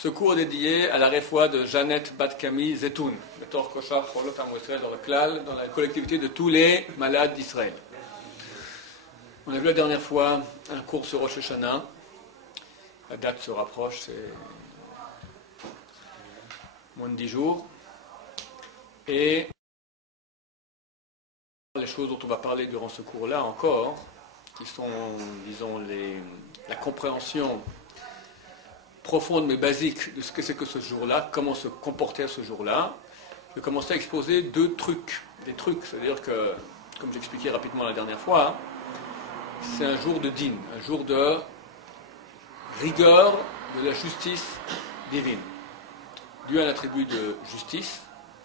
Ce cours est dédié à la réfoua de Jeannette Bat-Kami Zetoun, le Tor Koshar Cholot Am Israël dans le Klal, dans la collectivité de tous les malades d'Israël. On a vu la dernière fois un cours sur Rosh Hashanah. La date se rapproche, c'est moins de 10 jours. Et les choses dont on va parler durant ce cours-là encore, qui sont, disons, la compréhension profonde mais basique de ce que c'est que ce jour-là, comment se comporter à ce jour-là. Je vais commencer à exposer des trucs, c'est-à-dire que, comme j'expliquais rapidement la dernière fois, c'est un jour de din, un jour de rigueur de la justice divine. Dieu a un attribut de justice,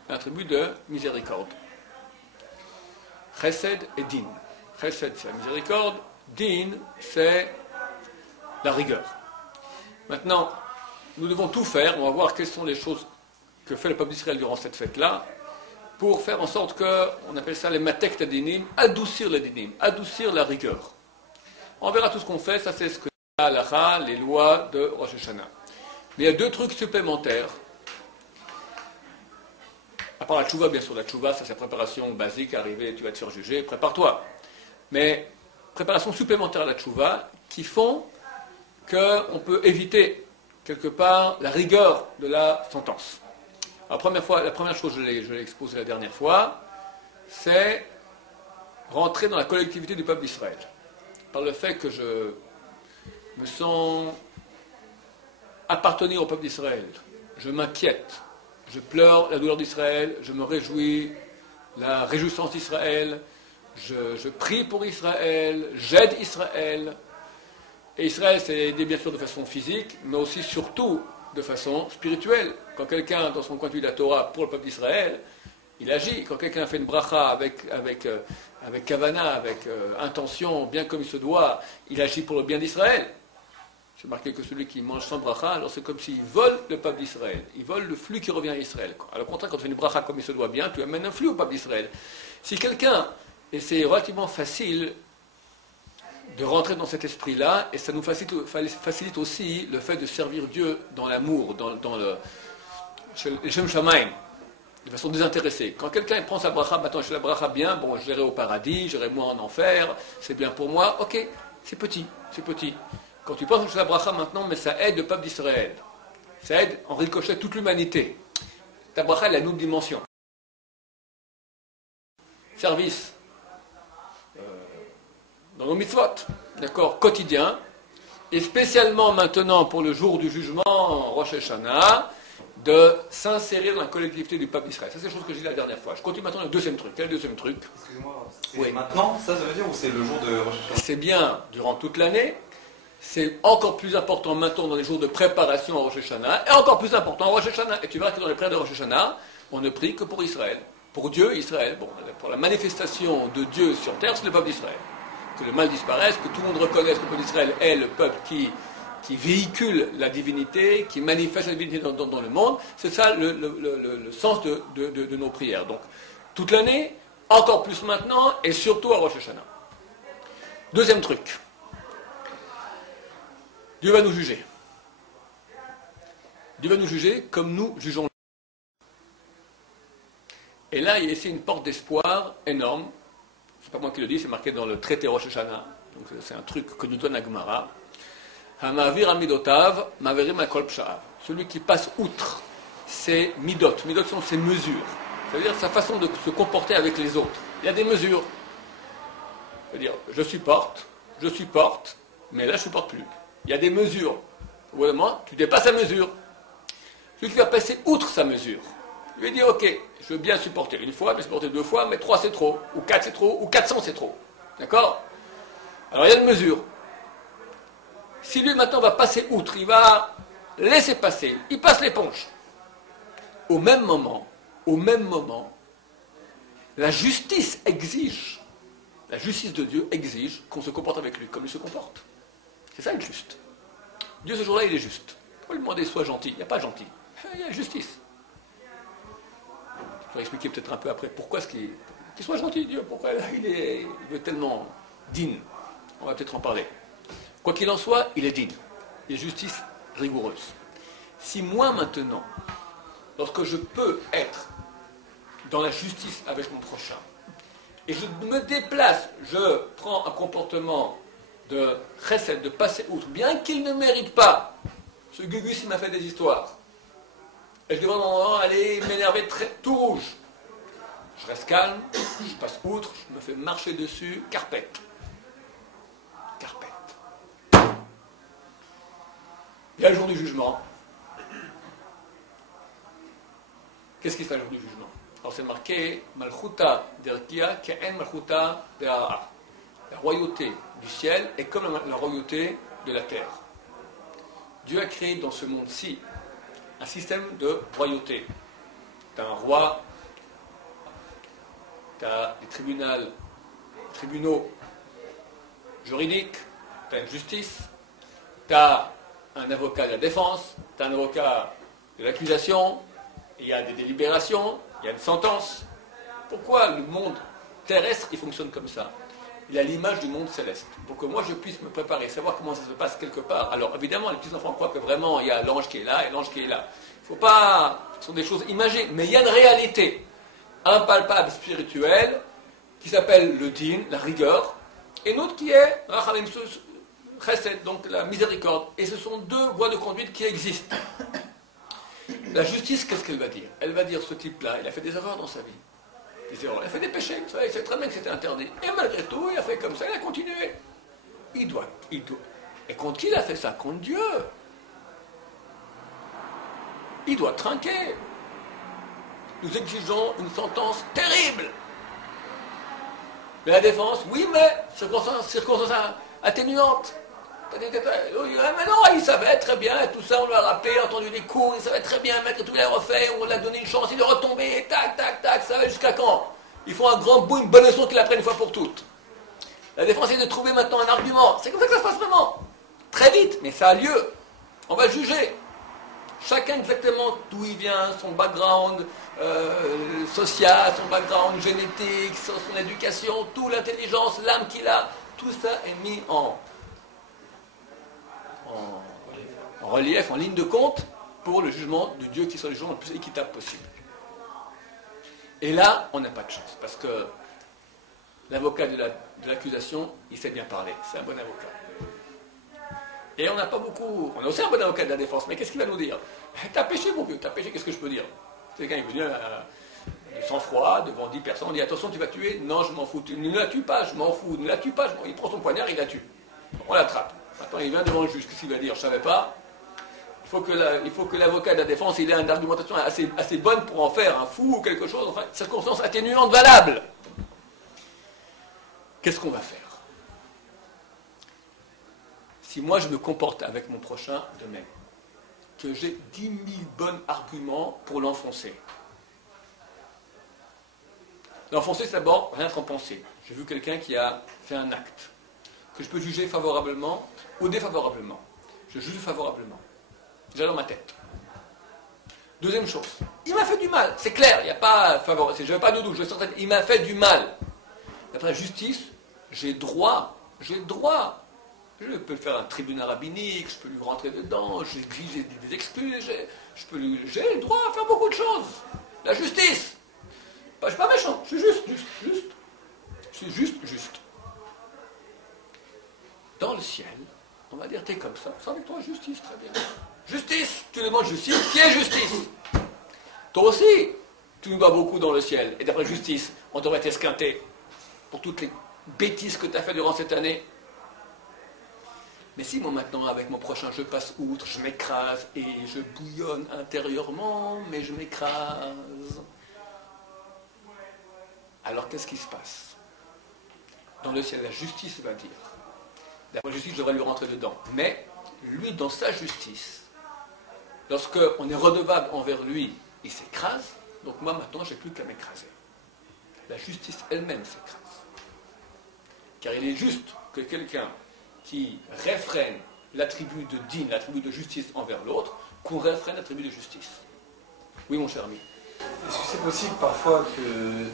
un attribut de miséricorde. Chesed et din. Chesed, c'est la miséricorde, din, c'est la rigueur. Maintenant, nous devons tout faire, on va voir quelles sont les choses que fait le peuple d'Israël durant cette fête-là, pour faire en sorte que, on appelle ça les matek tadinim, adoucir les dinim, adoucir la rigueur. On verra tout ce qu'on fait, ça c'est ce que la halakha, les lois de Rosh Hashanah. Mais il y a deux trucs supplémentaires. À part la tchouva, bien sûr, la tchouva, c'est sa préparation basique, arriver, tu vas te faire juger, prépare-toi. Mais préparation supplémentaire à la tchouva, qui font qu'on peut éviter, quelque part, la rigueur de la sentence. Alors, la première chose, je l'ai exposé la dernière fois, c'est rentrer dans la collectivité du peuple d'Israël. Par le fait que je me sens appartenir au peuple d'Israël, je m'inquiète, je pleure la douleur d'Israël, je me réjouis la réjouissance d'Israël, je prie pour Israël, j'aide Israël. Et Israël, c'est aidé bien sûr de façon physique, mais aussi surtout de façon spirituelle. Quand quelqu'un, dans son coin de vue de la Torah, pour le peuple d'Israël, il agit. Quand quelqu'un fait une bracha avec kavana, avec intention, bien comme il se doit, il agit pour le bien d'Israël. J'ai marqué que celui qui mange sans bracha, alors c'est comme s'il vole le peuple d'Israël. Il vole le flux qui revient à Israël. Alors, au contraire, quand tu fais une bracha comme il se doit bien, tu amènes un flux au peuple d'Israël. Si quelqu'un, et c'est relativement facile de rentrer dans cet esprit-là, et ça nous facilite aussi le fait de servir Dieu dans l'amour, dans le Shem Shamaim, de façon désintéressée. Quand quelqu'un prend sa bracha, maintenant je fais la bracha bien, bon, j'irai au paradis, j'irai moi en enfer, c'est bien pour moi, ok, c'est petit. Quand tu penses que je fais la bracha maintenant, mais ça aide le peuple d'Israël, ça aide en ricochet toute l'humanité. Ta bracha, elle a une autre dimension. Service dans nos mitzvot, d'accord, quotidien, et spécialement maintenant pour le jour du jugement, Rosh Hashanah, de s'insérer dans la collectivité du peuple d'Israël. Ça, c'est la chose que j'ai dit la dernière fois. Je continue maintenant le deuxième truc. Quel est le deuxième truc? Excusez-moi, c'est oui. Maintenant, ça veut dire, ou c'est le jour de Rosh Hashanah? C'est bien durant toute l'année, c'est encore plus important maintenant dans les jours de préparation à Rosh Hashanah, et encore plus important à Rosh Hashanah. Et tu verras que dans les prières de Rosh Hashanah, on ne prie que pour Israël. Pour Dieu, Israël. Bon, pour la manifestation de Dieu sur terre, c'est le peuple d'Israël. Que le mal disparaisse, que tout le monde reconnaisse que le peuple d'Israël est le peuple qui véhicule la divinité, qui manifeste la divinité dans le monde. C'est ça le sens de nos prières. Donc, toute l'année, encore plus maintenant, et surtout à Rosh Hashanah. Deuxième truc. Dieu va nous juger. Dieu va nous juger comme nous jugeons. Et là, il y a ici une porte d'espoir énorme. C'est pas moi qui le dis, c'est marqué dans le traité Rosh Hashanah. Donc c'est un truc que nous donne la Gemara. Hamavir amidotav, maverim akol psha'av. Celui qui passe outre ses midot. Midot sont ses mesures. Ça veut dire sa façon de se comporter avec les autres. Il y a des mesures. C'est-à-dire, je supporte, mais là je supporte plus. Il y a des mesures. Au bout d'un moment, tu dépasses la mesure. Celui qui va passer outre sa mesure, il va dire, ok, je veux bien supporter une fois, je vais supporter 2 fois, mais 3 c'est trop, ou 4 c'est trop, ou 400 c'est trop. D'accord? Alors il y a une mesure. Si lui maintenant va passer outre, il va laisser passer, il passe l'éponge. Au même moment, la justice de Dieu exige qu'on se comporte avec lui comme il se comporte. C'est ça être juste. Dieu ce jour-là il est juste. Il faut lui demander sois gentil, il n'y a pas gentil, il y a justice. Je vais expliquer peut-être un peu après pourquoi qu'il soit gentil, Dieu, pourquoi il veut tellement digne. On va peut-être en parler. Quoi qu'il en soit, il est digne. Il y a justice rigoureuse. Si moi maintenant, lorsque je peux être dans la justice avec mon prochain, et je me déplace, je prends un comportement de chesed, de passer outre, bien qu'il ne mérite pas, ce Gugus il m'a fait des histoires, et je devrais aller m'énerver tout rouge. Je reste calme, je passe outre, je me fais marcher dessus, carpette. Carpette. Il y a le jour du jugement. Qu'est-ce qui se passe le jour du jugement? Alors c'est marqué Malchuta d'Erkia Ke'en Malchuta d'Ara. La royauté du ciel est comme la royauté de la terre. Dieu a créé dans ce monde-ci un système de royauté. Tu as un roi, tu as des tribunaux juridiques, tu as une justice, tu as un avocat de la défense, tu as un avocat de l'accusation, il y a des délibérations, il y a une sentence. Pourquoi le monde terrestre il fonctionne comme ça? Il a l'image du monde céleste. Pour que moi je puisse me préparer, savoir comment ça se passe quelque part. Alors évidemment, les petits enfants croient que vraiment il y a l'ange qui est là et l'ange qui est là. Il ne faut pas. Ce sont des choses imagées, mais il y a une réalité impalpable, spirituelle, qui s'appelle le din, la rigueur, et une autre qui est rachamim, chesed, donc la miséricorde. Et ce sont deux voies de conduite qui existent. La justice, qu'est-ce qu'elle va dire? Elle va dire ce type-là, il a fait des erreurs dans sa vie. Il a fait des péchés, il sait très bien que c'était interdit. Et malgré tout, il a fait comme ça, il a continué. Il doit. Et contre qui il a fait ça? Contre Dieu. Il doit trinquer. Nous exigeons une sentence terrible. Mais la défense, oui, mais circonstances atténuantes. Mais non, il savait très bien, tout ça, on lui a rappelé, entendu les cours, il savait très bien, maître, tout il a refait, on lui a donné une chance, il est retombé, et tac, ça va jusqu'à quand? Il faut un grand bout, une bonne leçon qu'il apprenne une fois pour toutes. La défense est de trouver maintenant un argument. C'est comme ça que ça se passe vraiment. Très vite, mais ça a lieu. On va juger. Chacun exactement d'où il vient, son background social, son background génétique, son éducation, toute l'intelligence, l'âme qu'il a, tout ça est mis en relief, en ligne de compte pour le jugement de Dieu qui soit le jugement le plus équitable possible. Et là, on n'a pas de chance, parce que l'avocat de l'accusation, il sait bien parler, c'est un bon avocat. Et on n'a pas beaucoup, on a aussi un bon avocat de la défense, mais qu'est-ce qu'il va nous dire? T'as péché, mon vieux, t'as péché, qu'est-ce que je peux dire? C'est quelqu'un qui veut dire, sans froid, devant 10 personnes, on dit attention, tu vas tuer? Non, je m'en fous, ne la tue pas, je m'en fous, ne la tue pas, il prend son poignard, il la tue. On l'attrape. Maintenant, il vient devant le juge, qu'est-ce qu'il va dire? Je ne savais pas. Il faut que l'avocat de la défense ait une argumentation assez bonne pour en faire un fou ou quelque chose, enfin, circonstance atténuante valable. Qu'est-ce qu'on va faire? Si moi je me comporte avec mon prochain de même, que j'ai 10 000 bons arguments pour l'enfoncer. L'enfoncer, c'est d'abord rien qu'en penser. J'ai vu quelqu'un qui a fait un acte, que je peux juger favorablement ou défavorablement. Je juge favorablement. Déjà dans ma tête. Deuxième chose, il m'a fait du mal, c'est clair, il n'y a pas favorable, je n'avais pas de doute, il m'a fait du mal. D'après la justice, j'ai droit, je peux faire un tribunal rabbinique, je peux lui rentrer dedans, j'ai des excuses, j'ai le droit à faire beaucoup de choses. La justice. Je ne suis pas méchant, je suis juste. Je suis juste. Dans le ciel, on va dire, t'es comme ça, c'est avec toi, justice, très bien. Justice, tu demandes justice, qui est justice? Toi aussi, tu nous dois beaucoup dans le ciel, et d'après justice, on devrait t'esquinter pour toutes les bêtises que tu as fait durant cette année. Mais si moi maintenant, avec mon prochain, je passe outre, je m'écrase, et je bouillonne intérieurement, mais je m'écrase, alors qu'est-ce qui se passe? Dans le ciel, la justice va dire, d'après la justice, je devrais lui rentrer dedans. Mais lui, dans sa justice, lorsqu'on est redevable envers lui, il s'écrase. Donc moi, maintenant, je n'ai plus qu'à m'écraser. La justice elle-même s'écrase. Car il est juste que quelqu'un qui réfrène l'attribut de din, l'attribut de justice envers l'autre, qu'on réfrène l'attribut de justice. Oui, mon cher ami. Est-ce que c'est possible parfois que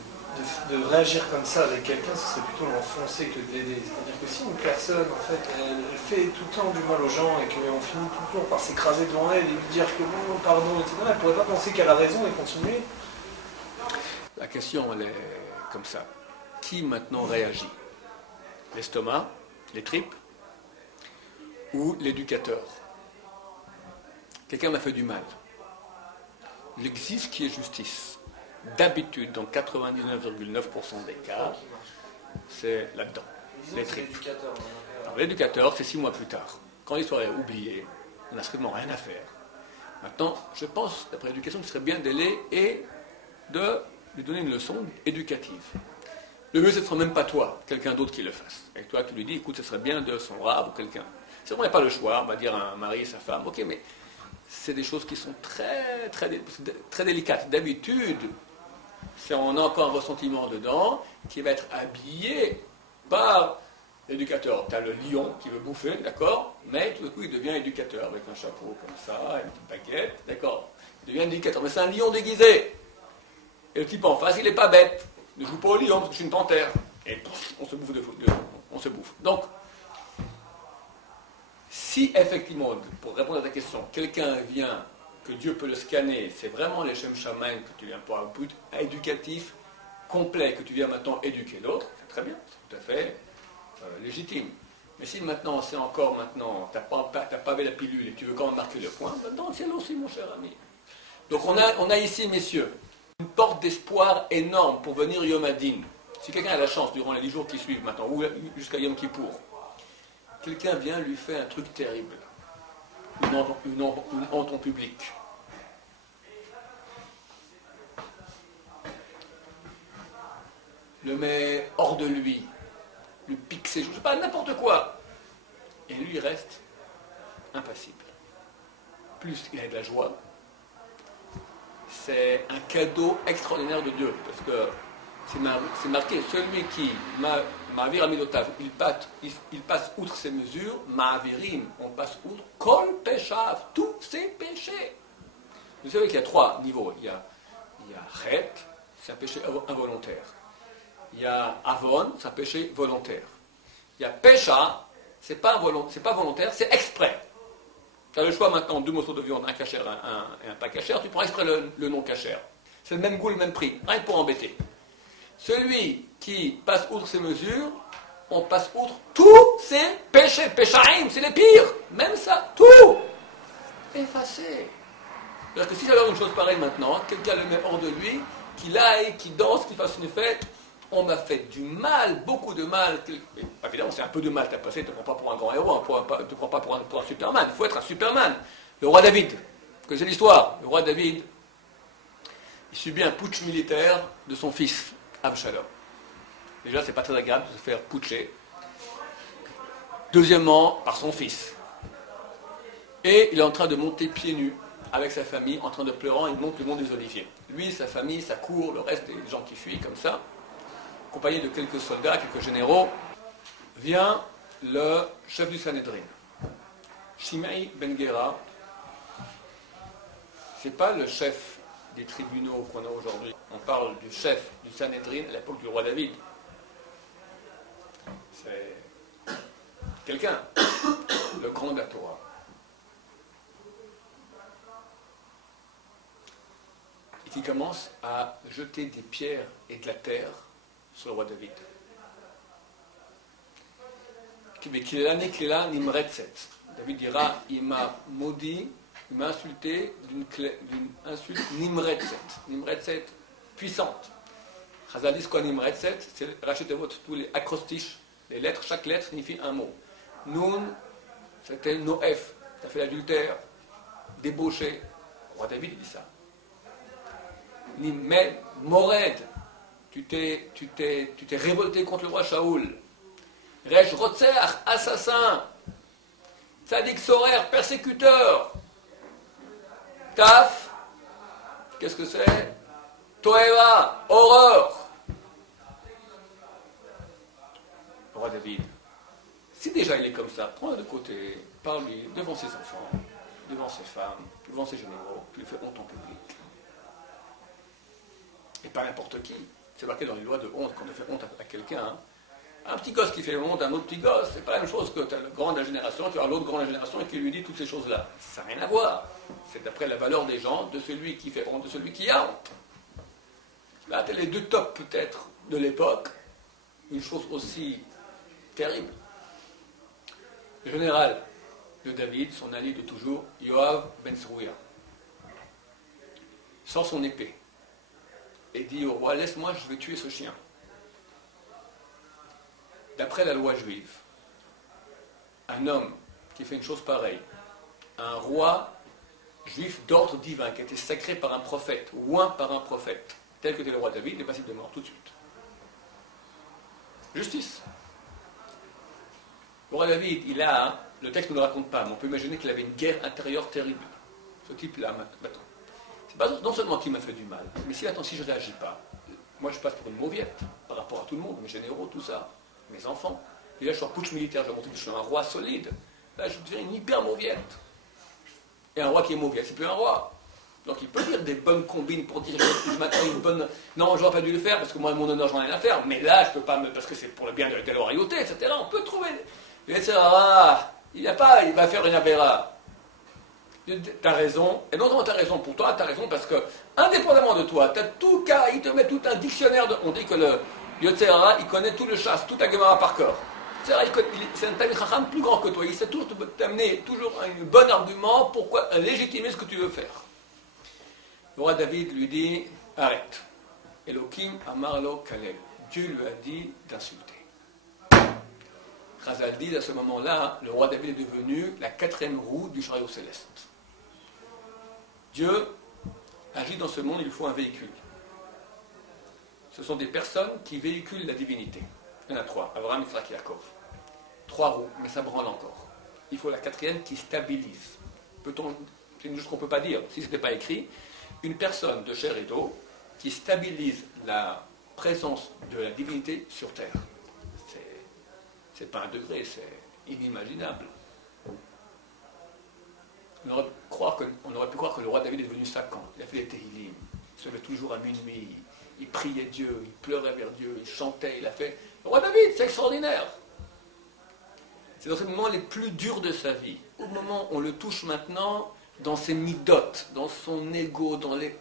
de réagir comme ça avec quelqu'un, ce serait plutôt l'enfoncer que de l'aider. C'est-à-dire que si une personne, en fait, elle fait tout le temps du mal aux gens et qu'on finit toujours par s'écraser devant elle et lui dire que bon, pardon, etc., elle ne pourrait pas penser qu'elle a raison et continuer. La question, elle est comme ça. Qui maintenant réagit? L'estomac, les tripes ou l'éducateur? Quelqu'un m'a fait du mal. Il existe qui est justice. D'habitude, dans 99,9% des cas, c'est là-dedans, les tripes. Alors, l'éducateur, c'est 6 mois plus tard. Quand l'histoire est oubliée, on n'a strictement rien à faire. Maintenant, je pense, d'après l'éducation, qu'il serait bien d'aller et de lui donner une leçon éducative. Le mieux, ce ne sera même pas toi, quelqu'un d'autre qui le fasse. Et toi, tu lui dis, écoute, ce serait bien de son rab ou quelqu'un. Si on n'a pas le choix, on va dire un mari et sa femme, ok, mais c'est des choses qui sont très, très, très délicates. D'habitude, on a encore un ressentiment dedans qui va être habillé par l'éducateur. Tu as le lion qui veut bouffer, d'accord, mais tout d'un coup, il devient éducateur avec un chapeau comme ça, une petite baguette, d'accord. Il devient éducateur, mais c'est un lion déguisé. Et le type en face, il n'est pas bête. Ne joue pas au lion parce que je suis une panthère. Et on se bouffe on se bouffe. Donc, si effectivement, pour répondre à ta question, quelqu'un vient, que Dieu peut le scanner, c'est vraiment les Shem Shamaim que tu viens pour un but éducatif complet, que tu viens maintenant éduquer l'autre, c'est très bien, c'est tout à fait légitime. Mais si maintenant, c'est encore maintenant, tu n'as pas vu la pilule et tu veux quand même marquer le point, maintenant, c'est aussi, mon cher ami. Donc on a ici, messieurs, une porte d'espoir énorme pour venir Yom Hadin. Si quelqu'un a la chance, durant les 10 jours qui suivent maintenant, ou jusqu'à Yom Kippour, quelqu'un vient lui fait un truc terrible, une honte en public. Le met hors de lui, lui pique ses joues, je sais pas, n'importe quoi. Et lui, il reste impassible. Plus il a de la joie, c'est un cadeau extraordinaire de Dieu, parce que c'est marqué, celui qui Ma'avir Amidotav, il passe outre ses mesures, Ma'avirim, on passe outre, Kol Peshav, tous ses péchés. Vous savez qu'il y a 3 niveaux. Il y a Chet, c'est un péché involontaire. Il y a Avon, c'est un péché volontaire. Il y a Pesha, c'est pas volontaire, c'est exprès. Tu as le choix maintenant, 2 morceaux de viande, un cachère et un pas cachère, tu prends exprès le non cachère. C'est le même goût, le même prix, rien que pour embêter. Celui qui passe outre ses mesures, on passe outre tous ses péchés. Péchaïm, c'est les pires. Même ça, tout effacé. C'est-à-dire que si j'avais une chose pareille maintenant, quelqu'un le met hors de lui, qu'il aille, qu'il danse, qu'il fasse une fête, on m'a fait du mal, beaucoup de mal. Évidemment, c'est un peu de mal, t'as passé, tu ne te prends pas pour un grand héros, tu ne te prends pas pour un Superman. Il faut être un Superman. Le roi David, que c'est l'histoire. Le roi David, il subit un putsch militaire de son fils. Absalom. Déjà, c'est pas très agréable de se faire putcher. Deuxièmement, par son fils. Et il est en train de monter pieds nus avec sa famille, en train de pleurer, il monte le mont des Oliviers. Lui, sa famille, sa cour, le reste des gens qui fuient comme ça, accompagné de quelques soldats, quelques généraux, vient le chef du Sanhédrin. Shimei Ben Gera, c'est pas le chef des tribunaux qu'on a aujourd'hui. On parle du chef du Sanhédrin à l'époque du roi David. C'est quelqu'un, le grand de la Torah. Et qui commence à jeter des pierres et de la terre sur le roi David. Mais qu'il est l'année qu'il est là, Nimretzet. David dira, il m'a maudit, il m'a insulté d'une insulte Nimretzet. Nimretzet, puissante. Chazal dit quoi Nimretzet? C'est rachetez tous les acrostiches, les lettres, chaque lettre signifie un mot. Nun, c'était Noef, tu as fait l'adultère, débauché. Le roi David dit ça. Mored, tu t'es révolté contre le roi Shaoul. Rej Rotzer, assassin. Tzadik Sorer, persécuteur. Taf, qu'est-ce que c'est? Toeva, horreur. Le roi David, si déjà il est comme ça, prends-le de côté, parle-lui devant ses enfants, devant ses femmes, devant ses généraux, tu lui fais honte en public. Et pas n'importe qui. C'est marqué dans les lois de honte, quand on fait honte à quelqu'un. Hein. Un petit gosse qui fait honte à un autre petit gosse, c'est pas la même chose que tu as le grand de la génération, tu as l'autre grand de la génération et qui lui dit toutes ces choses-là. Ça n'a rien à voir. C'est d'après la valeur des gens, de celui qui fait honte, de celui qui a honte. Là, tu as les deux tops peut-être de l'époque. Une chose aussi terrible. Le général de David, son allié de toujours, Yoav ben Serouia, sort son épée et dit au roi, laisse-moi, je vais tuer ce chien. D'après la loi juive, un homme qui fait une chose pareille, un roi juif d'ordre divin, qui a été sacré par un prophète, ou un par un prophète, tel que était le roi David, il est passible de mort tout de suite. Justice. Le roi David, il a, le texte ne le raconte pas, mais on peut imaginer qu'il avait une guerre intérieure terrible. Ce type-là, maintenant. C'est pas non seulement qu'il m'a fait du mal, mais si je ne réagis pas, moi je passe pour une mauviette par rapport à tout le monde, mes généraux, tout ça, mes enfants. Et là je suis en putsch militaire, je vais montrer que je suis un roi solide. Là je deviens une hyper mauviette. Et un roi qui est mauviette, c'est plus un roi. Donc il peut dire des bonnes combines pour dire je m'attends une bonne. Non, j'aurais pas dû le faire parce que moi mon honneur j'en ai rien à faire, mais là je peux pas parce que c'est pour le bien de la royauté, etc. On peut trouver. Et ça, il va faire une avéra. T'as raison, et non seulement t'as raison pour toi, t'as raison parce que, indépendamment de toi, t'as tout cas, il te met tout un dictionnaire on dit que le Yotzerara, il connaît tout le chasse, toute la Gemara par cœur. C'est un Talmid Chacham plus grand que toi, il sait toujours t'amener toujours un bon argument pourquoi légitimer ce que tu veux faire. Le roi David lui dit, arrête. Elohim Amarlo Kalel. Dieu lui a dit d'insulter. Chazal dit, à ce moment-là, le roi David est devenu la 4e roue du chariot céleste. Dieu agit dans ce monde, il lui faut un véhicule. Ce sont des personnes qui véhiculent la divinité. Il y en a 3, Abraham, Yitzhak et Yaakov. 3 roues, mais ça branle encore. Il faut la 4e qui stabilise. C'est une chose qu'on ne peut pas dire, si ce n'était pas écrit, une personne de chair et d'eau qui stabilise la présence de la divinité sur terre. C'est pas un degré, c'est inimaginable. On aurait pu croire que le roi David est devenu ça quand il a fait les Tehillim. Il se levait toujours à minuit, il priait Dieu, il pleurait vers Dieu, il chantait, il a fait... Le roi David, c'est extraordinaire. C'est dans ces moments les plus durs de sa vie. Au moment où on le touche maintenant, dans ses midotes, dans son ego, dans les...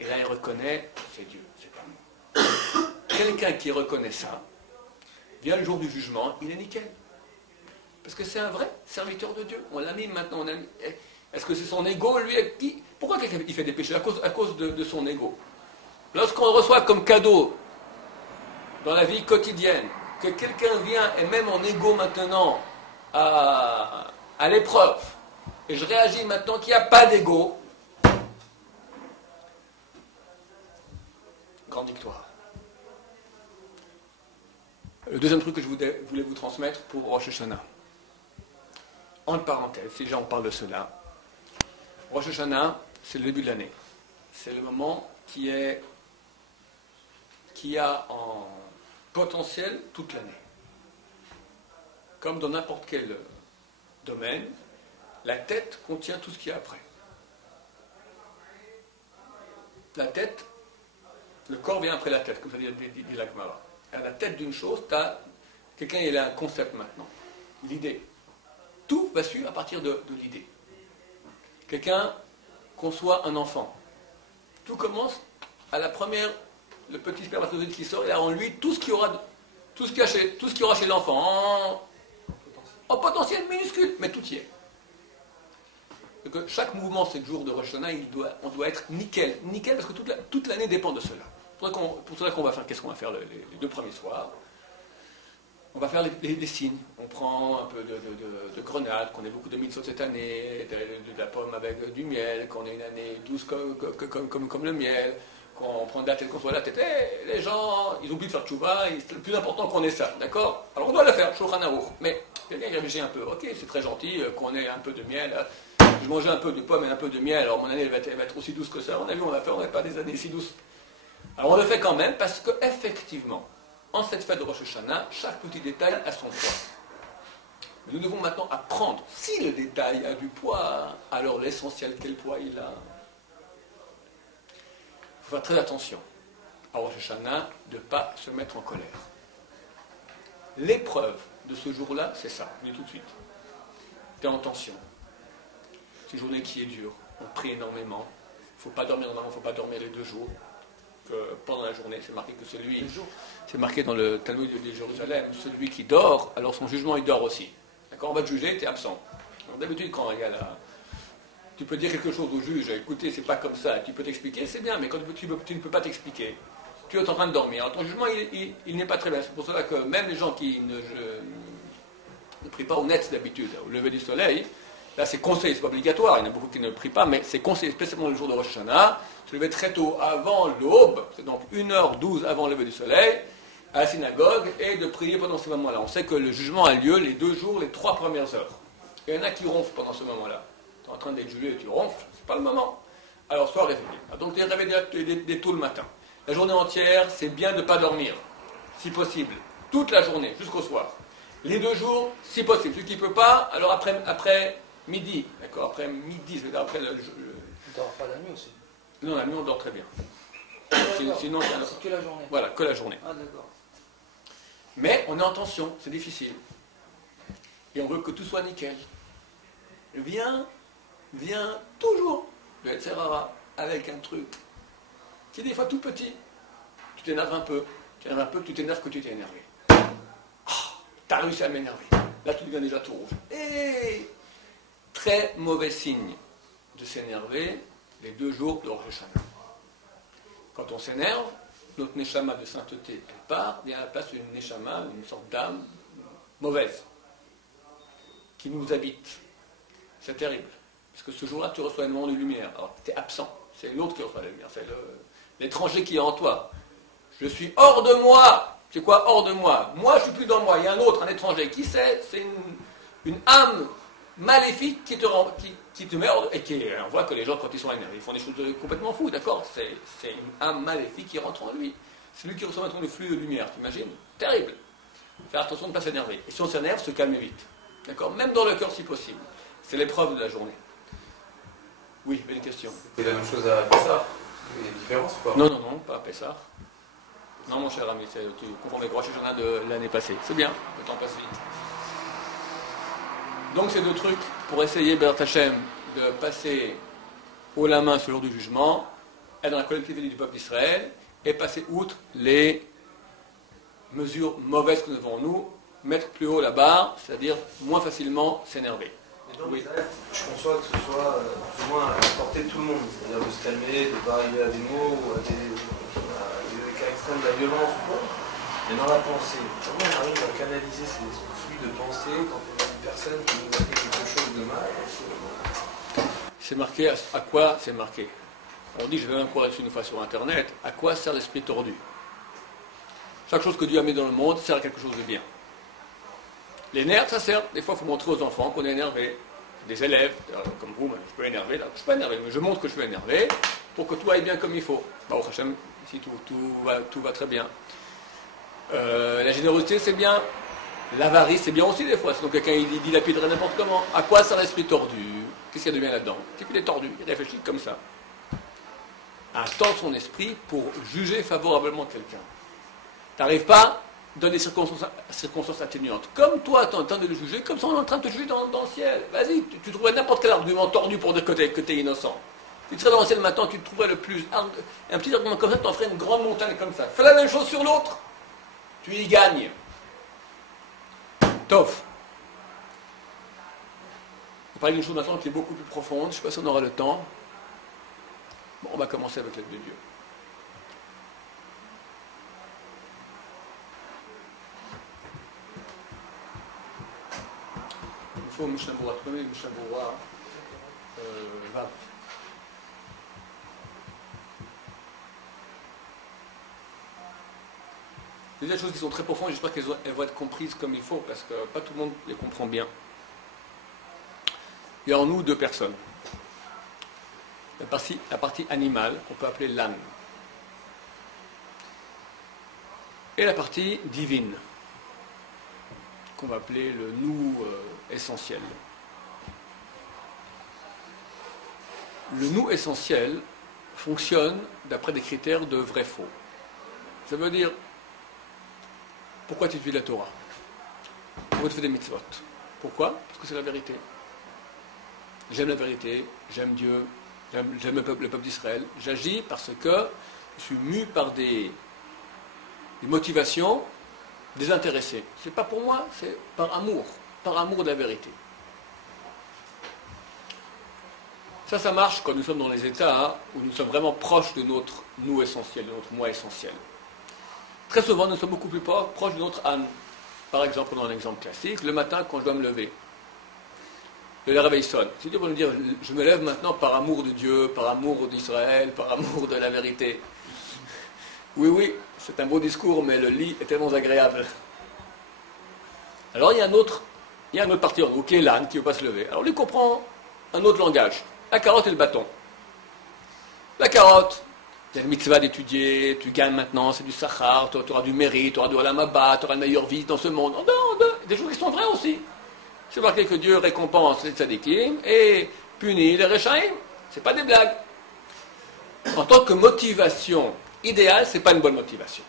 Et là, il reconnaît, c'est Dieu, c'est pas moi. Quelqu'un qui reconnaît ça, vient le jour du jugement, il est nickel. Parce que c'est un vrai serviteur de Dieu. On l'a mis maintenant. Est-ce que c'est son ego, lui pourquoi il fait des péchés? À cause de son ego. Lorsqu'on reçoit comme cadeau, dans la vie quotidienne, que quelqu'un vient et met mon ego maintenant à l'épreuve, et je réagis maintenant qu'il n'y a pas d'ego, grande victoire. Le deuxième truc que je voulais vous transmettre pour Rosh Hashanah. Entre parenthèses, si déjà on parle de cela. Rosh Hashanah, c'est le début de l'année. C'est le moment qui a en potentiel toute l'année. Comme dans n'importe quel domaine, la tête contient tout ce qu'il y a après. La tête, le corps vient après la tête, comme ça dit la Gemara. À la tête d'une chose, quelqu'un il a un concept maintenant, l'idée. Tout va suivre à partir de l'idée. Quelqu'un conçoit un enfant. Tout commence à la première, le petit spermatozoïde qui sort, il a en lui tout ce qu'il y aura chez l'enfant, en potentiel minuscule, mais tout y est. Donc, chaque mouvement, 7 jours de Rosh Hashanah, on doit être nickel, parce que toute l'année dépend de cela. Pour cela qu'on va faire, qu'est-ce qu'on va faire les 2 premiers soirs? On va faire les signes. On prend un peu de grenade, qu'on ait beaucoup de mitzvot cette année, de la pomme avec du miel, qu'on ait une année douce comme le miel, qu'on prend de la tête, qu'on soit la tête. Les gens, ils oublient de faire tchouva, c'est le plus important qu'on ait ça, d'accord? Alors on doit le faire, Shulchan Aruch. Mais quelqu'un qui réfléchit un peu, ok, c'est très gentil qu'on ait un peu de miel. Je mangeais un peu de pomme et un peu de miel, alors mon année elle va être aussi douce que ça. On a vu, on n'a pas des années si douces. Alors on le fait quand même parce qu'effectivement, en cette fête de Rosh Hashanah, chaque petit détail a son poids. Mais nous devons maintenant apprendre. Si le détail a du poids, alors l'essentiel, quel poids il a? Il faut faire très attention. à Rosh Hashanah de ne pas se mettre en colère. L'épreuve de ce jour-là, c'est ça, je dis tout de suite. Tu es en tension. C'est une journée qui est dure. On prie énormément. Il ne faut pas dormir normalement, il ne faut pas dormir les 2 jours. Pendant la journée, c'est marqué que celui, c'est marqué dans le Talmud de Jérusalem, celui qui dort, alors son jugement il dort aussi. D'accord, on va te juger, tu es absent. Alors, d'habitude, quand il y a tu peux dire quelque chose au juge, écoutez, c'est pas comme ça, tu peux t'expliquer, c'est bien, mais quand tu ne peux pas t'expliquer, tu es en train de dormir. Alors, ton jugement, il n'est pas très bien. C'est pour cela que même les gens qui ne prient pas au net d'habitude, au lever du soleil, là c'est conseillé, c'est pas obligatoire, il y en a beaucoup qui ne prient pas, mais c'est conseillé, spécialement le jour de Rosh Hashanah, se lever très tôt avant l'aube, c'est donc 1h12 avant le lever du soleil, à la synagogue, et de prier pendant ce moment-là. On sait que le jugement a lieu les 2 jours, les 3 premières heures. Il y en a qui ronflent pendant ce moment-là. Tu es en train d'être jugé et tu ronfles, c'est pas le moment. Alors sois réveillé. Donc tu es réveillé dès tôt le matin. La journée entière, c'est bien de ne pas dormir, si possible. Toute la journée, jusqu'au soir. Les 2 jours, si possible. Celui qui ne peut pas, alors après midi, d'accord, après midi, c'est-à-dire après On ne dort pas la nuit aussi. Non, la nuit on dort très bien. Sinon, C'est que la journée. Voilà, que la journée. Ah d'accord. Mais on est en tension, c'est difficile. Et on veut que tout soit nickel. Viens toujours le Yetzirah avec un truc qui est des fois tout petit. Tu t'énerves un peu. Tu t'énerves que tu t'es énervé. Oh, t'as réussi à m'énerver. Là, tu deviens déjà tout rouge. Et très mauvais signe de s'énerver les 2 jours de Rosh Hashanah. Quand on s'énerve, notre neshama de sainteté, elle part, vient à la place d'une neshama, une sorte d'âme mauvaise, qui nous habite. C'est terrible. Parce que ce jour-là, tu reçois un moment de lumière. Alors, tu es absent. C'est l'autre qui reçoit la lumière. C'est l'étranger qui est en toi. Je suis hors de moi. C'est quoi hors de moi? Moi, je suis plus dans moi. Il y a un autre, un étranger. Qui c'est? C'est une âme maléfique qui te met hors de... Et on voit que les gens, quand ils sont énervés, ils font des choses complètement fous, d'accord? C'est une âme maléfique qui rentre en lui. C'est lui qui reçoit maintenant le flux de lumière, t'imagines? Terrible. Faire attention de ne pas s'énerver. Et si on s'énerve, se calmer vite. D'accord? Même dans le cœur si possible. C'est l'épreuve de la journée. Oui, une question. C'est la même chose à Pessah. Il y a une différence ou pas? Non, pas à Pessah. Non, mon cher ami, tu confonds avec Rosh Hashanah de l'année passée. C'est bien, le temps passe vite. Donc, ces 2 trucs pour essayer, B'ezrat Hashem, de passer haut la main ce jour du jugement, être dans la collectivité du peuple d'Israël et passer outre les mesures mauvaises que nous devons nous, mettre plus haut la barre, c'est-à-dire moins facilement s'énerver. Et donc, Oui. je conçois que ce soit plus ou moins à la portée de tout le monde, c'est-à-dire de se calmer, de ne pas arriver à des mots ou à des cas extrêmes de la violence ou quoi. Mais dans la pensée, comment on arrive à canaliser ce flux de pensée quand on a une personne qui nous a fait quelque chose de mal? C'est marqué, à quoi c'est marqué? On dit, je vais même courir dessus une fois sur Internet, à quoi sert l'esprit tordu? Chaque chose que Dieu a mis dans le monde sert à quelque chose de bien. Les nerfs, ça sert, des fois il faut montrer aux enfants qu'on est énervé. Des élèves, comme vous, je peux énerver, là, je ne suis pas énervé, mais je montre que je suis énervé pour que tout aille bien comme il faut. Au Hachem, ici tout va très bien. La générosité c'est bien, l'avarice c'est bien aussi des fois, sinon quelqu'un il dilapiderait n'importe comment. À quoi sert l'esprit tordu? Qu'est-ce qu'il y a de bien là-dedans? C'est qu'il est tordu, il réfléchit comme ça. À tendre son esprit pour juger favorablement quelqu'un. Tu n'arrives pas dans des circonstances atténuantes. Comme toi, tu es en train de le juger, comme ça on est en train de te juger dans le ciel. Vas-y, tu trouverais n'importe quel argument tordu pour dire que tu es innocent. Tu serais dans le ciel maintenant, tu te trouverais le plus... Un petit argument comme ça, tu en ferais une grande montagne comme ça. Fais la même chose sur l'autre. Tu y gagnes. Tof. On va parler d'une chose maintenant qui est beaucoup plus profonde. Je ne sais pas si on aura le temps. Bon, on va commencer avec l'aide de Dieu. Il faut Mishnah Berurah. Tu connais Mishnah Berurah Vav. Il y a des choses qui sont très profondes, j'espère qu'elles vont être comprises comme il faut, parce que pas tout le monde les comprend bien. Il y a en nous 2 personnes. La partie animale, qu'on peut appeler l'âme. Et la partie divine, qu'on va appeler le nous essentiel. Le nous essentiel fonctionne d'après des critères de vrai-faux. Ça veut dire, pourquoi tu étudies la Torah? Pourquoi tu fais des mitzvot? Pourquoi? Parce que c'est la vérité. J'aime la vérité, j'aime Dieu, j'aime le peuple d'Israël. J'agis parce que je suis mu par des motivations désintéressées. C'est pas pour moi, c'est par amour de la vérité. Ça marche quand nous sommes dans les états où nous sommes vraiment proches de notre nous essentiel, de notre moi essentiel. Très souvent, nous sommes beaucoup plus proches de notre âne. Par exemple, dans un exemple classique, le matin, quand je dois me lever, le réveil sonne. Si Dieu va nous dire, je me lève maintenant par amour de Dieu, par amour d'Israël, par amour de la vérité. Oui, c'est un beau discours, mais le lit est tellement agréable. Alors, il y a un autre parti en nous, qui est l'âne, qui ne veut pas se lever. Alors, lui comprend un autre langage. La carotte et le bâton. La carotte, il y a le mitzvah d'étudier, tu gagnes maintenant, c'est du sachar, tu auras du mérite, tu auras du olamaba, tu auras une meilleure vie dans ce monde. Des choses qui sont vraies aussi. C'est marqué que Dieu récompense les tzadikim et punit les rechaim. C'est pas des blagues. En tant que motivation idéale, c'est pas une bonne motivation.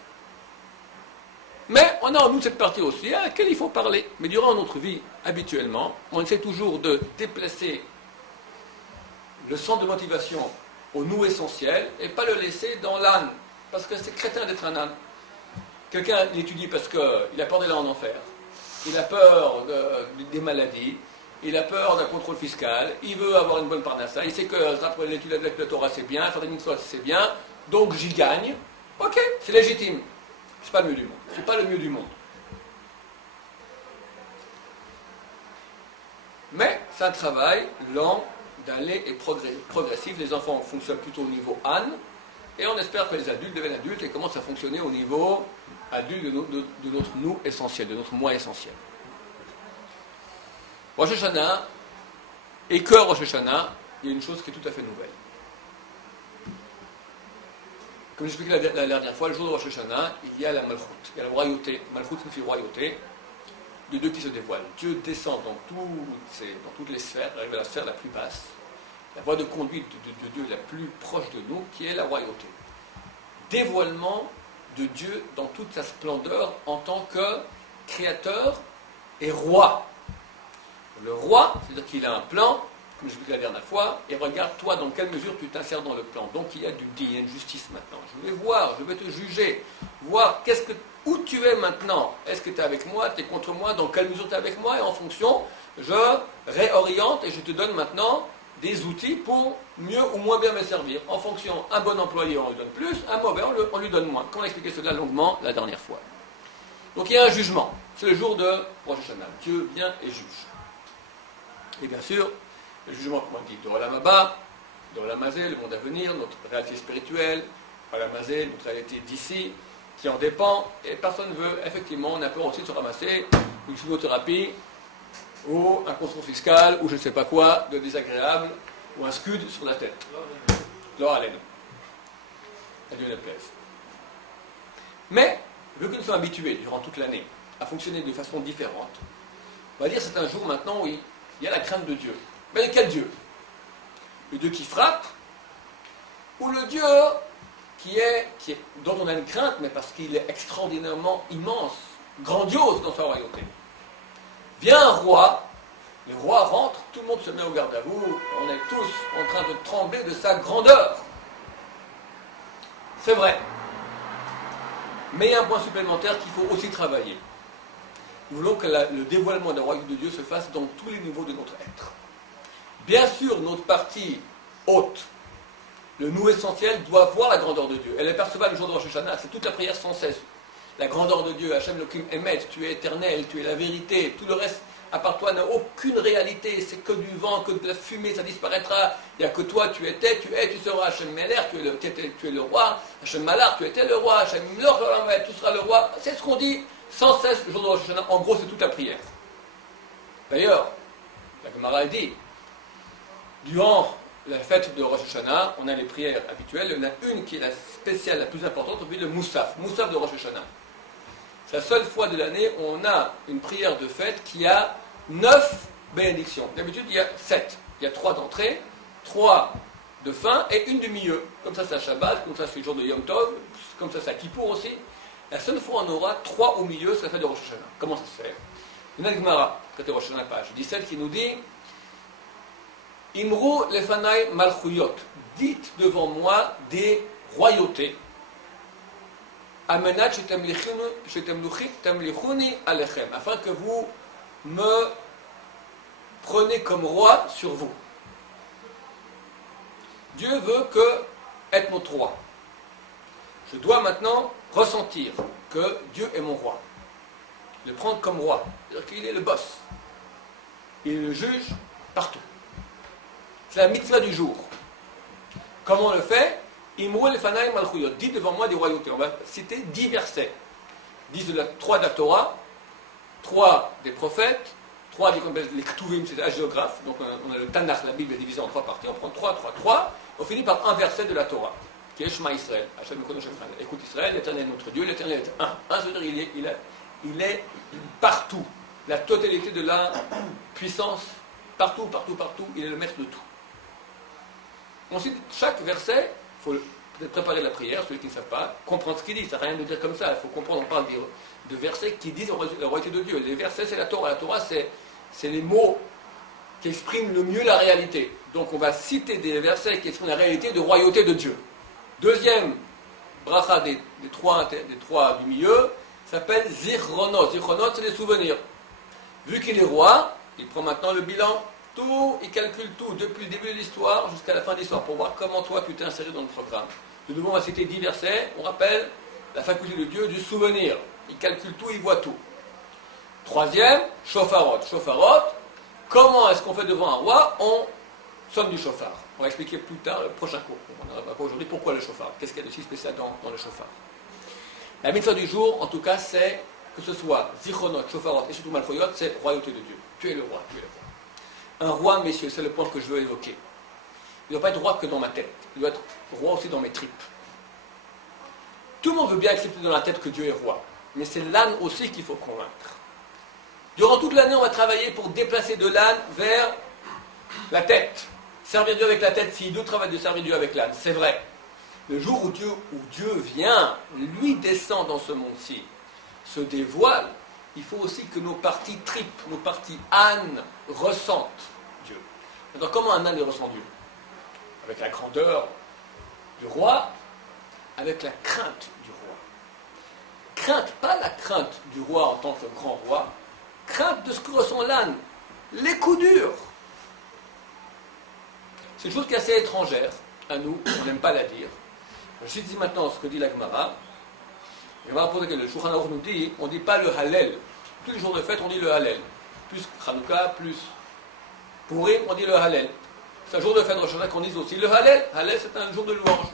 Mais on a en nous cette partie aussi à laquelle il faut parler. Mais durant notre vie, habituellement, on essaie toujours de déplacer le centre de motivation au nous essentiel et pas le laisser dans l'âne. Parce que c'est crétin d'être un âne. Quelqu'un l'étudie parce qu'il a peur d'aller en enfer. Il a peur des maladies. Il a peur d'un contrôle fiscal. Il veut avoir une bonne parnassa. Il sait que l'étude avec la Torah c'est bien, faire des mitzvot c'est bien. Donc j'y gagne. Ok, c'est légitime. C'est pas le mieux du monde. C'est pas le mieux du monde. Mais c'est un travail lent d'aller et progressif. Les enfants fonctionnent plutôt au niveau âne, et on espère que les adultes deviennent adultes et commencent à fonctionner au niveau adulte de notre nous essentiel, de notre moi essentiel. Rosh Hashanah, et que Rosh Hashanah, il y a une chose qui est tout à fait nouvelle. Comme j'expliquais la dernière fois, le jour de Rosh Hashanah, il y a la Malchut, il y a la royauté. Malchut signifie royauté. De Dieu qui se dévoile. Dieu descend dans toutes les sphères, arrive à la sphère la plus basse, la voie de conduite de Dieu la plus proche de nous, qui est la royauté. Dévoilement de Dieu dans toute sa splendeur en tant que créateur et roi. Le roi, c'est-à-dire qu'il a un plan, comme je vous l'ai dit la dernière fois, et regarde toi dans quelle mesure tu t'insères dans le plan. Donc il y a il y a une justice maintenant. Je vais voir, je vais te juger, voir où tu es maintenant. Est-ce que tu es avec moi, tu es contre moi, dans quelle mesure tu es avec moi, et en fonction, je réoriente et je te donne maintenant des outils pour mieux ou moins bien me servir. En fonction, un bon employé, on lui donne plus, un mauvais, on lui donne moins. Comme on a expliqué cela longuement la dernière fois. Donc il y a un jugement. C'est le jour de Rosh Hashanah. Dieu vient et juge. Et bien sûr, le jugement, comme on dit, de Olam Haba, de Olam Hazé, le monde à venir, notre réalité spirituelle, Olam Hazé, notre réalité d'ici, qui en dépend, et personne ne veut, effectivement, on a peur aussi de se ramasser une chimiothérapie, ou un contrôle fiscal, ou je ne sais pas quoi, de désagréable, ou un scud sur la tête. L'or à l'aide. À Dieu ne plaise. Mais, vu que nous sommes habitués, durant toute l'année, à fonctionner de façon différente, on va dire que c'est un jour maintenant où il y a la crainte de Dieu. Mais de quel Dieu? Le Dieu qui frappe, ou le Dieu dont on a une crainte, mais parce qu'il est extraordinairement immense, grandiose dans sa royauté. Vient un roi, le roi rentre, tout le monde se met au garde à vous, on est tous en train de trembler de sa grandeur. C'est vrai. Mais il y a un point supplémentaire qu'il faut aussi travailler. Nous voulons que le dévoilement d'un royaume de Dieu se fasse dans tous les niveaux de notre être. Bien sûr, notre partie haute, le nous essentiel, doit voir la grandeur de Dieu. Elle est percevable le jour de Rosh Hashanah, c'est toute la prière sans cesse. La grandeur de Dieu, Hachem Elohim Emet, tu es éternel, tu es la vérité, tout le reste, à part toi, n'a aucune réalité, c'est que du vent, que de la fumée, ça disparaîtra. Il n'y a que toi, tu étais, tu seras Hachem Meler, tu es le roi, Hachem Malar, tu étais le roi, Hachem Mlor, tu seras le roi. C'est ce qu'on dit sans cesse le jour de Rosh Hashanah. En gros, c'est toute la prière. D'ailleurs, la Gemara dit, durant la fête de Rosh Hashanah, on a les prières habituelles, il y en a une qui est la spéciale, la plus importante, on dit le Moussaf de Rosh Hashanah. C'est la seule fois de l'année où on a une prière de fête qui a 9 bénédictions. D'habitude, il y a 7. Il y a 3 d'entrée, 3 de fin et une du milieu. Comme ça, c'est à Shabbat, comme ça, c'est le jour de Yom Tov, comme ça, c'est à Kippour aussi. La seule fois, on aura 3 au milieu, c'est la fête de Rosh Hashanah. Comment ça se fait? Il y a une Gemara, côté Rosh Hashanah, page 17, qui nous dit Imru lefanai malchuyot. Dites devant moi des royautés. Amenat shetemlichuni alechem. Afin que vous me prenez comme roi sur vous. Dieu veut être notre roi. Je dois maintenant ressentir que Dieu est mon roi. Le prendre comme roi. C'est-à-dire qu'il est le boss. Il est le juge partout. C'est la mitzvah du jour. Comment on le fait? Imru lefanai malchuyot. Dites devant moi des royautés. On va citer 10 versets. 3 de la Torah, 3 des prophètes, 3 les Ktuvim, c'est la géographe. Donc on a le Tanakh, la Bible est divisée en 3 parties. On prend 3. On finit par un verset de la Torah, qui est Shema Israël. Écoute Israël, l'Éternel est notre Dieu, l'Éternel est un. Ça veut dire il est partout. La totalité de la puissance, partout, il est le maître de tout. Ensuite, chaque verset, il faut peut-être préparer la prière, ceux qui ne savent pas, comprendre ce qu'il dit, ça n'a rien de dire comme ça, il faut comprendre, on parle de versets qui disent la royauté de Dieu. Les versets, c'est la Torah. La Torah, c'est les mots qui expriment le mieux la réalité. Donc on va citer des versets qui expriment la réalité de royauté de Dieu. Deuxième bracha des trois du milieu s'appelle Zichronot. Zichronot, c'est les souvenirs. Vu qu'il est roi, il prend maintenant le bilan. Tout, il calcule tout, depuis le début de l'histoire jusqu'à la fin de l'histoire, pour voir comment toi tu t'es inséré dans le programme. De nouveau, on va citer 10 versets, on rappelle la faculté de Dieu du souvenir. Il calcule tout, il voit tout. Troisième, shofarot. Shofarot, comment est-ce qu'on fait devant un roi? On sonne du shofar. On va expliquer plus tard, le prochain cours. On n'en aura pas aujourd'hui, pourquoi le shofar? Qu'est-ce qu'il y a de si spécial dans le shofar? La mitzvah du jour, en tout cas, c'est que ce soit zichronot, shofarot et surtout malchoyot, c'est royauté de Dieu. Tu es le roi, tu es le roi. Un roi, messieurs, c'est le point que je veux évoquer. Il ne doit pas être roi que dans ma tête. Il doit être roi aussi dans mes tripes. Tout le monde veut bien accepter dans la tête que Dieu est roi. Mais c'est l'âne aussi qu'il faut convaincre. Durant toute l'année, on va travailler pour déplacer de l'âne vers la tête. Servir Dieu avec la tête, c'est idiot de travail de servir Dieu avec l'âne. C'est vrai. Le jour où Dieu vient, lui descend dans ce monde-ci, se dévoile, il faut aussi que nos parties tripes, nos parties ânes ressentent Dieu. Alors comment un âne ressent Dieu? Avec la grandeur du roi, avec la crainte du roi. Crainte, pas la crainte du roi en tant que grand roi, crainte de ce que ressent l'âne, les coups durs. C'est une chose qui est assez étrangère à nous, on n'aime pas la dire. Je dis maintenant ce que dit la Gemara. Je vais rapporter que le Shulchan Aruch nous dit, on ne dit pas le Hallel. Tous les jours de fête, on dit le Hallel. Plus Chanukah, plus Purim, on dit le Hallel. C'est un jour de fête de Rosh Hashanah qu'on dit aussi le Hallel. Hallel, c'est un jour de louange.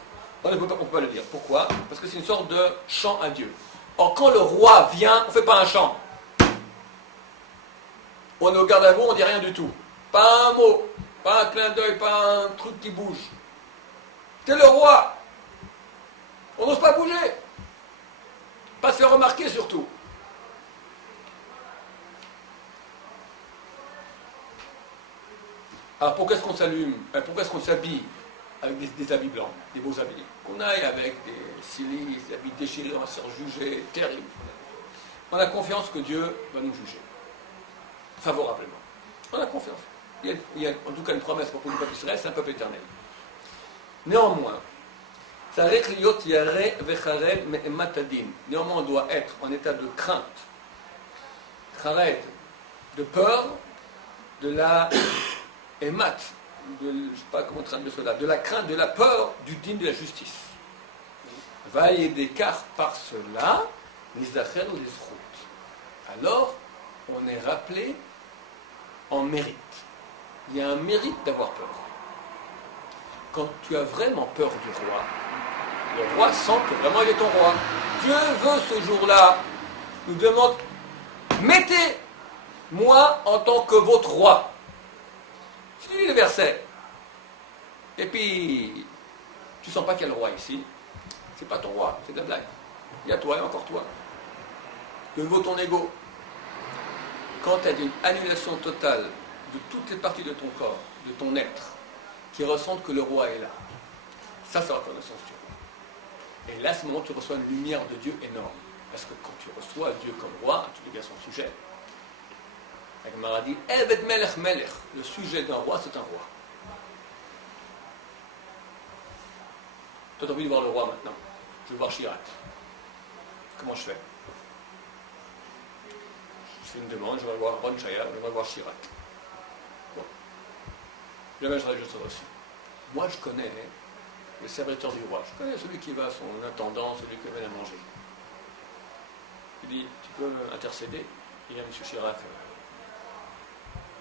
On ne peut pas le dire. Pourquoi? Parce que c'est une sorte de chant à Dieu. Or, quand le roi vient, on ne fait pas un chant. On est au garde à vous, on ne dit rien du tout. Pas un mot, pas un clin d'œil, pas un truc qui bouge. C'est le roi. On n'ose pas bouger. Pas se faire remarquer surtout. Alors pourquoi est-ce qu'on s'allume? Pourquoi est-ce qu'on s'habille avec des habits blancs, des beaux habits? Qu'on aille avec des silices, des habits déchirés, on va se faire juger, terrible. On a confiance que Dieu va nous juger. Favorablement. On a confiance. Il y a en tout cas une promesse pour le peuple d'Israël, c'est un peuple éternel. Néanmoins, néanmoins, on doit être en état de crainte, de peur, de la émat, je ne sais pas comment traduire cela, de la crainte, de la peur du digne de la justice. Va y d'écart par cela, nizacher ou les alors, on est rappelé en mérite. Il y a un mérite d'avoir peur. Quand tu as vraiment peur du roi, le roi sent que vraiment il est ton roi. Dieu veut ce jour-là, nous demande, mettez-moi en tant que votre roi. Tu lis le verset. Et puis, tu sens pas qu'il y a le roi ici. C'est pas ton roi, c'est de la blague. Il y a toi et encore toi. Que vaut ton ego? Quand tu as une annulation totale de toutes les parties de ton corps, de ton être, qui ressentent que le roi est là. Ça, c'est la reconnaissance du roi. Et là, c'est le moment où tu reçois une lumière de Dieu énorme. Parce que quand tu reçois Dieu comme roi, tu deviens son sujet. La Gemara dit Eved Melech Melech. Le sujet d'un roi, c'est un roi. Toi, tu as envie de voir le roi maintenant. Je veux voir Chirac. Comment je fais? Je fais une demande, je vais voir Ron Chaya, je vais voir Chirac. Bon. Jamais je serai reçu. Moi, je connais le serviteur du roi. Je connais celui qui va à son intendant, celui qui vient à manger. Il dit, tu peux intercéder? Il y a M. Chirac.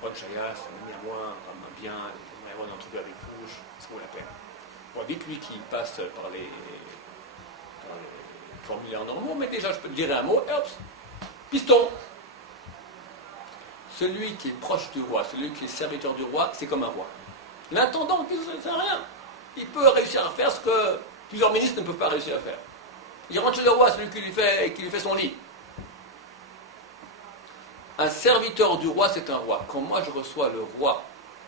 Ron Chaya, c'est un ami à moi, vraiment bien, il va y avoir une entrevue avec vous, ça vaut la peine. Bon, dites-lui qu'il passe par les formulaires normaux, mais déjà, je peux te dire un mot, et hop, piston. Celui qui est proche du roi, celui qui est serviteur du roi, c'est comme un roi. L'intendant, il ne sait rien. Il peut réussir à faire ce que plusieurs ministres ne peuvent pas réussir à faire. Il rentre chez le roi, celui qui lui fait son lit. Un serviteur du roi, c'est un roi. Quand moi je reçois le roi,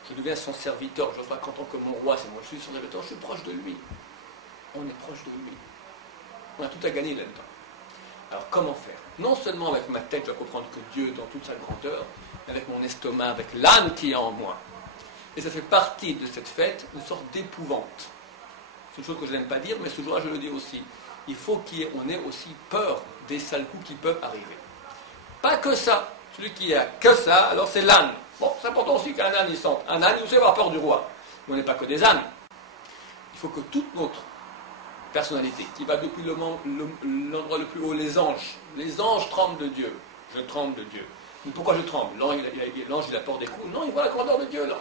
je deviens son serviteur, je vois qu'en tant que mon roi, c'est moi, je suis son serviteur, je suis proche de lui. On est proche de lui. On a tout à gagner là-dedans. Alors comment faire? Non seulement avec ma tête, je dois comprendre que Dieu, dans toute sa grandeur, mais avec mon estomac, avec l'âme qui est en moi. Et ça fait partie de cette fête, une sorte d'épouvante. C'est une chose que je n'aime pas dire, mais ce jour-là, je le dis aussi. Il faut qu'on ait aussi peur des sales coups qui peuvent arriver. Pas que ça. Celui qui a que ça, alors c'est l'âne. Bon, c'est important aussi qu'un âne, il sente. Un âne, il aussi avoir peur du roi. Mais on n'est pas que des ânes. Il faut que toute notre personnalité, qui va depuis l'endroit le plus haut, les anges tremblent de Dieu. Je tremble de Dieu. Mais pourquoi je tremble? L'ange, il a peur des coups. Non, il voit la grandeur de Dieu, l'ange.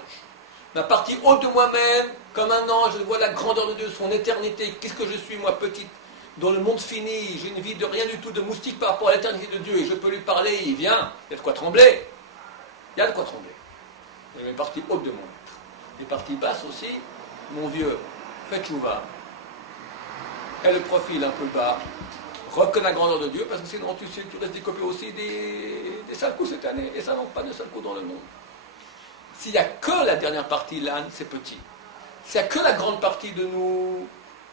La partie haute de moi-même, comme un ange, je vois la grandeur de Dieu, son éternité. Qu'est-ce que je suis, moi, petite? Dans le monde fini, j'ai une vie de rien du tout, de moustique par rapport à l'éternité de Dieu, et je peux lui parler, il vient, il y a de quoi trembler. Il y a de quoi trembler. C'est les parties hautes de mon être. Les parties basses aussi, mon vieux, fais tchouva. Et le profil un peu bas, reconnais la grandeur de Dieu, parce que sinon tu risques d'écoper aussi des sales coups cette année, et ça non pas de sales coups dans le monde. S'il n'y a que la dernière partie, l'âne, c'est petit. S'il n'y a que la grande partie de nous,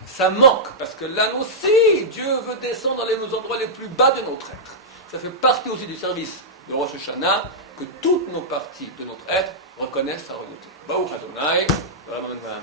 ça manque, parce que l'âne aussi, Dieu veut descendre dans les endroits les plus bas de notre être. Ça fait partie aussi du service de Rosh Hashanah, que toutes nos parties de notre être reconnaissent sa royauté. Baruch Adonai, Amen.